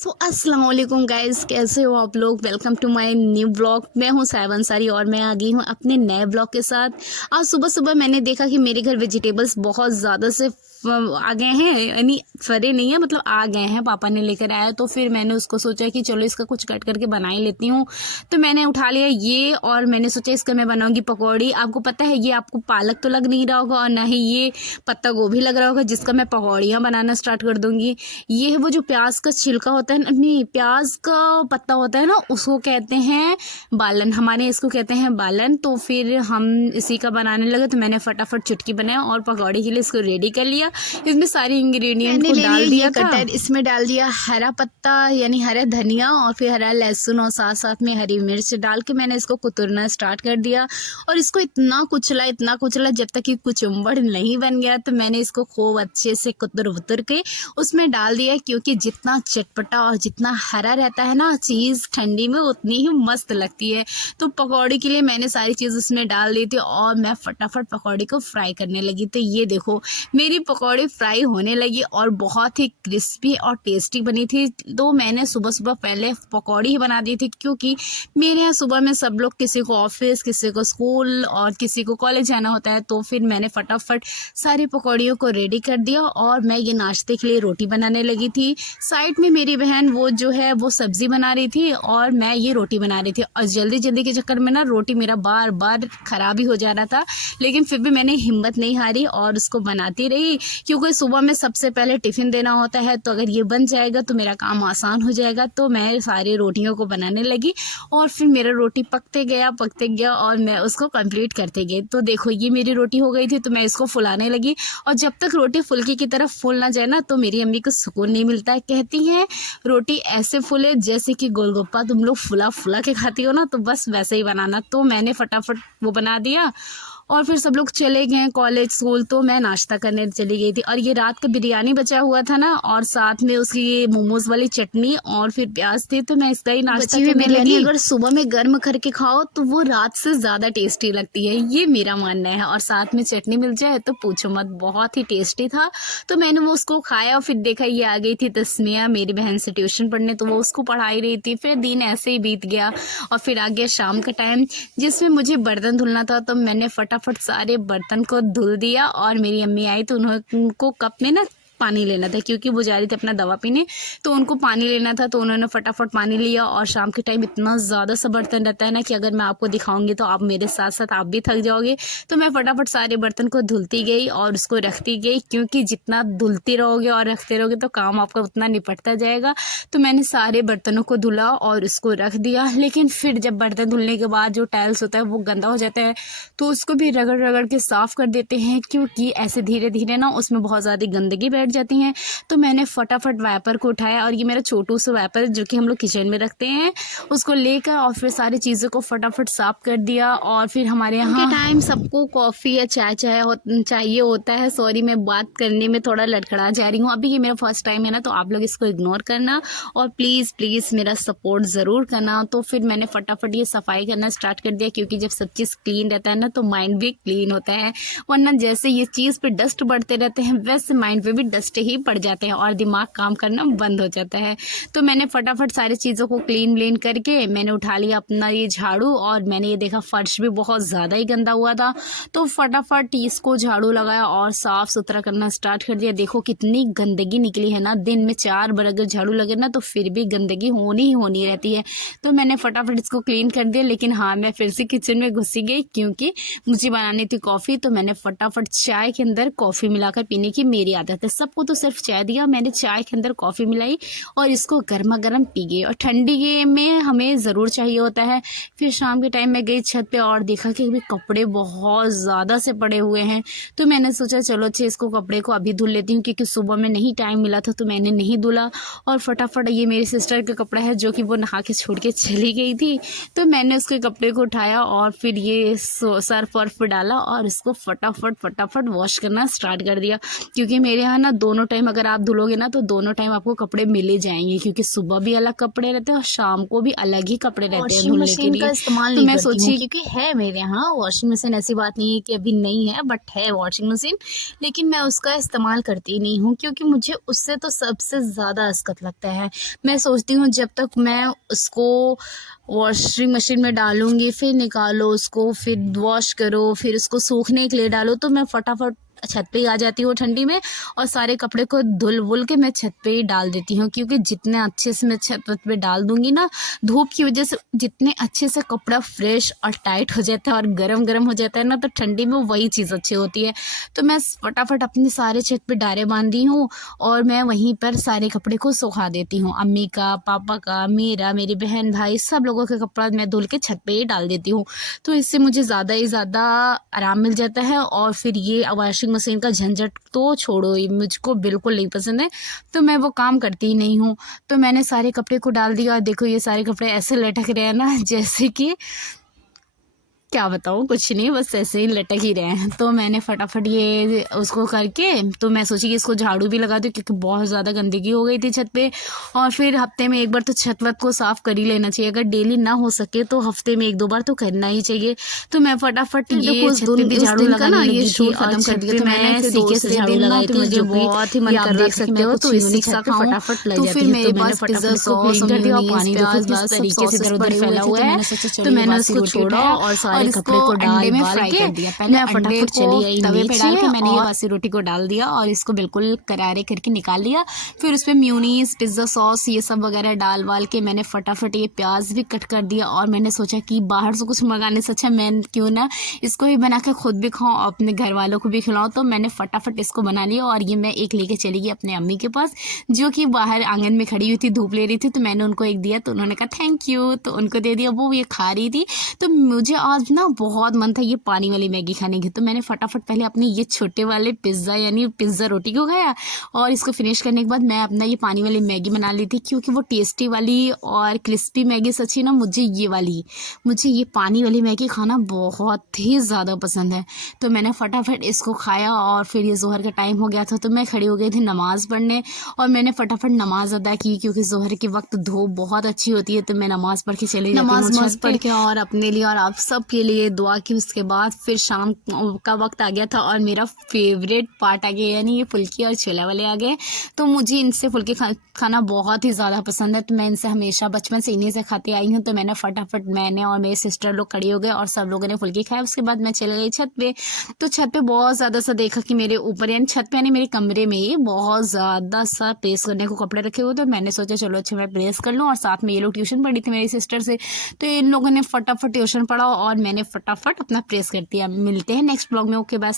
अस्सलाम वालेकुम गाइस, कैसे हो आप लोग। Welcome to my new blog. मैं हूं साहिबा अंसारी और मैं आ गई हूं अपने नए ब्लॉग के साथ। आज सुबह सुबह मैंने देखा कि मेरे घर वेजिटेबल्स बहुत ज़्यादा से आ गए हैं, यानी फरे नहीं है, मतलब आ गए हैं, पापा ने लेकर आया। तो फिर मैंने उसको सोचा कि चलो इसका कुछ कट करके बना ही लेती हूँ। तो मैंने उठा लिया ये और मैंने सोचा इसका मैं बनाऊंगी पकौड़ी। आपको पता है ये आपको पालक तो लग नहीं रहा होगा और ना ही ये पत्ता गोभी लग रहा होगा जिसका मैं पकौड़ियाँ बनाना स्टार्ट कर दूंगी। ये है वो जो प्याज का छिलका होता है, नहीं प्याज का पत्ता होता है ना, उसको कहते हैं बालन, हमारे इसको कहते हैं बालन। तो फिर हम इसी का बनाने लगे। तो मैंने फटाफट चुटकी बनाया और पकौड़े के लिए इसको रेडी कर लिया। इसमें सारी इंग्रेडिएंट को डाल दिया था। कटर इसमें डाल दिया हरा पत्ता यानी हरा धनिया और फिर हरा लहसुन और साथ साथ में हरी मिर्च डाल के मैंने इसको कुतरना स्टार्ट कर दिया। और इसको इतना कुचला जब तक कि कुचुम्बड़ नहीं बन गया। तो मैंने इसको खूब अच्छे से कुतर के उसमें डाल दिया, क्योंकि जितना चटपटा और जितना हरा रहता है ना चीज़ ठंडी में उतनी ही मस्त लगती है। तो पकौड़े के लिए मैंने सारी चीज़ उसमें डाल दी थी और मैं फटाफट पकौड़े को फ्राई करने लगी। तो ये देखो मेरी पकौड़ी फ्राई होने लगी और बहुत ही क्रिस्पी और टेस्टी बनी थी। तो मैंने सुबह सुबह पहले पकौड़ी ही बना दी थी, क्योंकि मेरे यहाँ सुबह में सब लोग, किसी को ऑफिस, किसी को स्कूल और किसी को कॉलेज जाना होता है। तो फिर मैंने फटाफट सारी पकौड़ियों को रेडी कर दिया और मैं ये नाश्ते के लिए रोटी बनाने लगी थी। साइड में मेरी बहन वो जो है वो सब्जी बना रही थी और मैं ये रोटी बना रही थी। और जल्दी जल्दी के चक्कर में ना रोटी मेरा बार बार खराब ही हो जा रहा था, लेकिन फिर भी मैंने हिम्मत नहीं हारी और उसको बनाती रही, क्योंकि सुबह में सबसे पहले टिफ़िन देना होता है। तो अगर ये बन जाएगा तो मेरा काम आसान हो जाएगा। तो मैं सारी रोटियों को बनाने लगी और फिर मेरा रोटी पकते गया और मैं उसको कंप्लीट करते गई। तो देखो ये मेरी रोटी हो गई थी। तो मैं इसको फुलाने लगी और जब तक रोटी फुल्की की तरफ फूल ना जाए ना तो मेरी अम्मी को सुकून नहीं मिलता है। कहती हैं रोटी ऐसे फूले जैसे कि गोलगप्पा तुम लोग फुला फुला के खाती हो ना, तो बस वैसे ही बनाना। तो मैंने फटाफट वो बना दिया और फिर सब लोग चले गए कॉलेज स्कूल। तो मैं नाश्ता करने चली गई थी और ये रात का बिरयानी बचा हुआ था ना, और साथ में उसकी ये मोमोज वाली चटनी और फिर प्याज थे। तो मैं इसका ही नाश्ता करने लगी। अगर सुबह में गर्म करके खाओ तो वो रात से ज़्यादा टेस्टी लगती है, ये मेरा मानना है। और साथ में चटनी मिल जाए तो पूछो मत, बहुत ही टेस्टी था। तो मैंने वो उसको खाया और फिर देखा ये आ गई थी तस्मिया मेरी बहन से ट्यूशन पढ़ने, तो वो उसको पढ़ाई रही थी। फिर दिन ऐसे ही बीत गया और फिर आ गया शाम का टाइम जिसमें मुझे बर्तन धुलना था। तो मैंने फटाफट सारे बर्तन को धुल दिया और मेरी अम्मी आई तो उनको कप में ना पानी लेना था, क्योंकि वो जा रही थी अपना दवा पीने। तो उनको पानी लेना था तो उन्होंने फटाफट पानी लिया। और शाम के टाइम इतना ज़्यादा सा बर्तन रहता है ना कि अगर मैं आपको दिखाऊंगी तो आप मेरे साथ साथ आप भी थक जाओगे। तो मैं फटाफट सारे बर्तन को धुलती गई और उसको रखती गई, क्योंकि जितना धुलती रहोगे और रखते रहोगे तो काम आपका उतना निपटता जाएगा। तो मैंने सारे बर्तनों को धुला और उसको रख दिया। लेकिन फिर जब बर्तन धुलने के बाद जो टाइल्स होता है वो गंदा हो जाता है, तो उसको भी रगड़ रगड़ के साफ़ कर देते हैं, क्योंकि ऐसे धीरे धीरे ना उसमें बहुत ज़्यादा गंदगी बैठ जाती हैं। तो मैंने फटाफट वाइपर को उठाया और ये मेरा छोटू सा वाइपर जो कि हम लोग किचन में रखते हैं, उसको लेकर और फिर सारी चीज़ों को फटाफट साफ कर दिया। और फिर हमारे यहाँ के टाइम सबको कॉफ़ी या चाय चाहिए होता है। सॉरी, मैं बात करने में थोड़ा लड़खड़ा जा रही हूँ। अभी ये मेरा फर्स्ट टाइम है ना, तो आप लोग इसको इग्नोर करना और प्लीज़ प्लीज़ मेरा सपोर्ट ज़रूर करना। तो फिर मैंने फटाफट ये सफाई करना स्टार्ट कर दिया, क्योंकि जब सब चीज़ क्लीन रहता है ना तो माइंड भी क्लीन होता है। वरना जैसे ये चीज़ पे डस्ट बढ़ते रहते हैं वैसे माइंड पे भी डस्ट ही पड़ जाते हैं और दिमाग काम करना बंद हो जाता है। तो मैंने फटाफट सारी चीज़ों को क्लीन करके मैंने उठा लिया अपना ये झाड़ू और मैंने ये देखा फर्श भी बहुत ज़्यादा ही गंदा हुआ था। तो फटाफट इसको झाड़ू लगाया और साफ़ सुथरा करना स्टार्ट कर दिया। देखो कितनी गंदगी निकली है ना, दिन में 4 बार अगर झाड़ू लगे ना तो फिर भी गंदगी होनी ही होनी रहती है। तो मैंने फटाफट इसको क्लीन कर दिया। लेकिन हाँ, मैं फिर से किचन में घुसी गई, क्योंकि मुझे बनानी थी कॉफ़ी। तो मैंने फटाफट चाय के अंदर कॉफ़ी मिलाकर पीने की मेरी आदत है, सबको तो सिर्फ चाय दिया, मैंने चाय के अंदर कॉफ़ी मिलाई और इसको गर्मा गर्म पी गई। और ठंडी में हमें ज़रूर चाहिए होता है। फिर शाम के टाइम मैं गई छत पे और देखा कि अभी कपड़े बहुत ज़्यादा से पड़े हुए हैं। तो मैंने सोचा चलो अच्छे इसको कपड़े को अभी धुल लेती हूँ, क्योंकि सुबह में नहीं टाइम मिला था तो मैंने नहीं धुला। और फटाफट ये मेरी सिस्टर का कपड़ा है जो कि वो नहा के छोड़ के चली गई थी। तो मैंने उसके कपड़े को उठाया और फिर ये सर्फ वर्फ डाला और इसको फटाफट वॉश करना स्टार्ट कर दिया, क्योंकि मेरे यहाँ ना दोनों टाइम अगर आप धुलोगे ना तो दोनों टाइम आपको कपड़े मिले जाएंगे, क्योंकि सुबह भी अलग कपड़े रहते हैं और शाम को भी अलग ही कपड़े रहते हैं वॉशिंग धुलने के मशीन का लिए। इस्तेमाल तो नहीं मैं करती हूँ, सोची क्योंकि है मेरे यहाँ वॉशिंग मशीन। ऐसी बात नहीं है कि अभी नहीं है, बट है वॉशिंग मशीन, लेकिन मैं उसका इस्तेमाल करती नहीं हूँ, क्योंकि मुझे उससे तो सबसे ज़्यादा असकत लगता है। मैं सोचती हूँ जब तक मैं उसको वॉशिंग मशीन में डालूंगी, फिर निकालो उसको, फिर वॉश करो, फिर उसको सूखने के लिए डालो, तो मैं फटाफट छत पे ही आ जाती हूँ ठंडी में और सारे कपड़े को धुल वुल के मैं छत पे ही डाल देती हूँ। क्योंकि जितने अच्छे से मैं छत पे डाल दूंगी ना, धूप की वजह से जितने अच्छे से कपड़ा फ्रेश और टाइट हो जाता है और गरम गरम हो जाता है ना, तो ठंडी में वही चीज़ अच्छी होती है। तो मैं फटाफट अपने सारे छत पे डारे बांधी हूँ और मैं वहीं पर सारे कपड़े को सुखा देती हूँ। अम्मी का, पापा का, मेरा, मेरी बहन भाई सब लोगों का कपड़ा मैं धुल के छत पे ही डाल देती हूँ। तो इससे मुझे ज़्यादा ही ज़्यादा आराम मिल जाता है और फिर ये वॉशिंग मशीन का झंझट तो छोड़ो ही, मुझको बिल्कुल नहीं पसंद है। तो मैं वो काम करती ही नहीं हूँ। तो मैंने सारे कपड़े को डाल दिया और देखो ये सारे कपड़े ऐसे लटक रहे हैं ना, जैसे कि क्या बताऊँ, कुछ नहीं, बस ऐसे ही लटक ही रहे हैं। तो मैंने फटाफट ये उसको करके तो मैं सोची कि इसको झाड़ू भी लगा दूँ, क्योंकि बहुत ज़्यादा गंदगी हो गई थी छत पे। और फिर हफ्ते में एक बार तो छत वत को साफ़ कर ही लेना चाहिए। अगर डेली ना हो सके तो हफ्ते में 1-2 बार तो करना ही चाहिए। तो मैं फटाफट फिर देखो ये छत पे भी उस झाड़ू दिन का ना लगाने ये लगी थी शूट और खत्म कर छत दिया, पे तो मैंने मैं फिर सीके से दूसरे झाड़ू दिन ना लगाई तो थी, मुझे जो कि बहुत ही ये मन आप कर रहा देख था कि सकते मैं हो। कुछ तो इसी यूनिक सा छत पे खाऊं, फटाफट लग तो फिर जाती है। तो मेरे मैंने पास पिज्ज़ा फटाफट इसको सॉस क्लीन और कर दिया और मेयोनीज, पानी देखो प्याज किस व्याज सब तरीके से सॉसेस इधर उधर पड़े हुए फैला थे, हुआ तो है। मैंने सोचा तो चलिए मैंने बासी उसको रोटी छोड़ा उठाया और और सारे इसको कपड़े को अंडे में डाल फ्राई के कर दिया। पहले मैं अंडे फटाफट को चली आई तवे पे डाल नीचे के मैंने ये और बासी रोटी को डाल दिया और इसको बिल्कुल करारे करके निकाल लिया। फिर उस पर मेयोनीज, पिज़्ज़ा सॉस ये सब वगैरह डाल वाल के मैंने फटाफट ये प्याज भी कट कर दिया। और मैंने सोचा कि बाहर से कुछ मंगाने से अच्छा मैं क्यों ना इसको ही बना के खुद भी खाऊं और अपने घर वालों को भी खिलाऊं। तो मैंने फटाफट इसको बना लिया और ये मैं एक लेके चली गई अपने अम्मी के पास, जो कि बाहर आंगन में खड़ी हुई थी, धूप ले रही थी। तो मैंने उनको एक दिया, तो उन्होंने कहा थैंक यू, तो उनको दे दिया। वो ये खा रही थी। तो मुझे आज ना बहुत मन था ये पानी वाली मैगी खाने की। तो मैंने फटाफट पहले अपने ये छोटे वाले पिज़्ज़ा यानी पिज़्ज़ा रोटी को खाया और इसको फिनिश करने के बाद मैं अपना ये पानी वाली मैगी बना ली थी, क्योंकि वो टेस्टी वाली और क्रिस्पी मैगी सच्ची ना मुझे ये पानी वाली मैगी खाना बहुत ही ज़्यादा पसंद है। तो मैंने फटाफट इसको खाया और फिर ये ज़ोहर का टाइम हो गया था, तो मैं खड़ी हो गई थी नमाज़ पढ़ने और मैंने फटाफट नमाज़ अदा की, क्योंकि ज़ोहर के वक्त धूप बहुत अच्छी होती है। तो मैं नमाज़ पढ़ के चली जाती हूँ नमाज छत पढ़ पे। के और अपने लिए और आप सब के लिए दुआ की। उसके बाद फिर शाम का वक्त आ गया था और मेरा फेवरेट पार्ट आ गया, यानी ये फुल्की और छोला वाले आ गए। तो मुझे इनसे फुल्की खाना बहुत ही ज़्यादा पसंद है, तो मैं इनसे हमेशा बचपन से इन्हीं से खाती आई हूँ। तो मैंने फटाफट मैंने और मेरे सिस्टर लोग खड़ी हो गए और सब लोगों ने फुल्की खाया। उसके बाद मैं चली गई छत पे। तो छत पे बहुत ज़्यादा सा देखा कि मेरे ऊपर यानी छत पे यानी मेरे कमरे में ही बहुत ज़्यादा सा प्रेस करने को कपड़े रखे हुए थे। मैंने सोचा चलो अच्छा मैं प्रेस कर लूँ, और साथ में ये लोग ट्यूशन पढ़ी थी मेरी सिस्टर से। तो इन लोगों ने फटाफट ट्यूशन पढ़ा और मैंने फटाफट अपना प्रेस कर दिया। मिलते हैं नेक्स्ट ब्लॉग में। Okay bye.